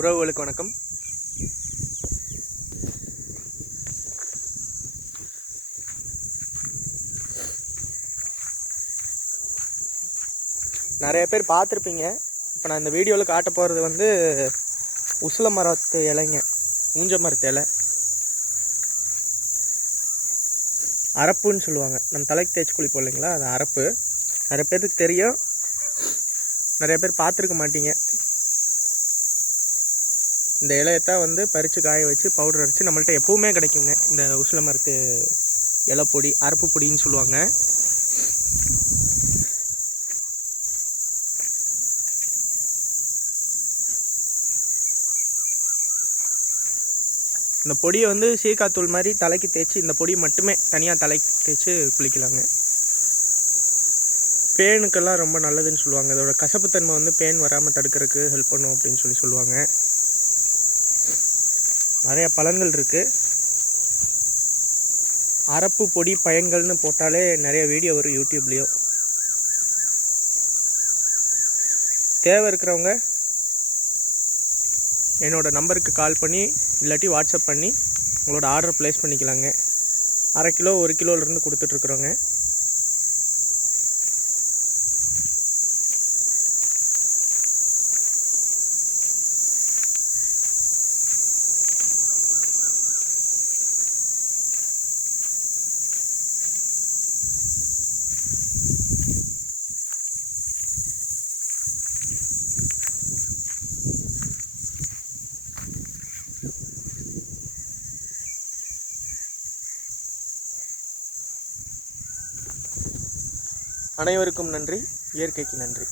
உறவுகளுக்கு வணக்கம். நிறைய பேர் பார்த்துருப்பீங்க. இப்போ நான் இந்த வீடியோவில் காட்ட போகிறது வந்து உசில மரத்து இலைங்க ஊஞ்ச மரத்து இலை. அரப்புன்னு சொல்லுவாங்க. நம்ம தலைக்கு தேய்ச்சி குளிப்போம் இல்லைங்களா? அது அரப்பு. நிறைய பேருக்கு தெரியும். நிறைய பேர் பார்த்துருக்க மாட்டீங்க. இந்த இலையத்தான் வந்து பறித்து காய வச்சு பவுடர் அடித்து நம்மள்ட்ட எப்போவுமே கிடைக்குங்க. இந்த உசில மரத்து இலை பொடி அரப்பு பொடின்னு சொல்லுவாங்க. இந்த பொடியை வந்து சீக்காத்தூள் மாதிரி தலைக்கு தேய்ச்சி இந்த பொடி மட்டுமே தனியாக தலைக்கு தேய்ச்சி குளிக்கலாங்க. பேனுக்கெல்லாம் ரொம்ப நல்லதுன்னு சொல்லுவாங்க. இதோட கசப்புத்தன்மை வந்து பேன் வராமல் தடுக்கிறதுக்கு ஹெல்ப் பண்ணும் அப்படின்னு சொல்லி சொல்லுவாங்க. நிறைய பலன்கள் இருக்குது அரப்பு பொடி பயன்கள்னு போட்டாலே நிறைய வீடியோ வரும் யூடியூப்லேயோ. தேவை இருக்கிறவங்க என்னோடய நம்பருக்கு கால் பண்ணி இல்லாட்டி வாட்ஸ்அப் பண்ணி உங்களோட ஆர்டர் ப்ளேஸ் பண்ணிக்கலாங்க. அரை கிலோ ஒரு கிலோலேருந்து கொடுத்துட்ருக்குறோங்க அனைவருக்கும் நன்றி. இயற்கைக்கு நன்றி.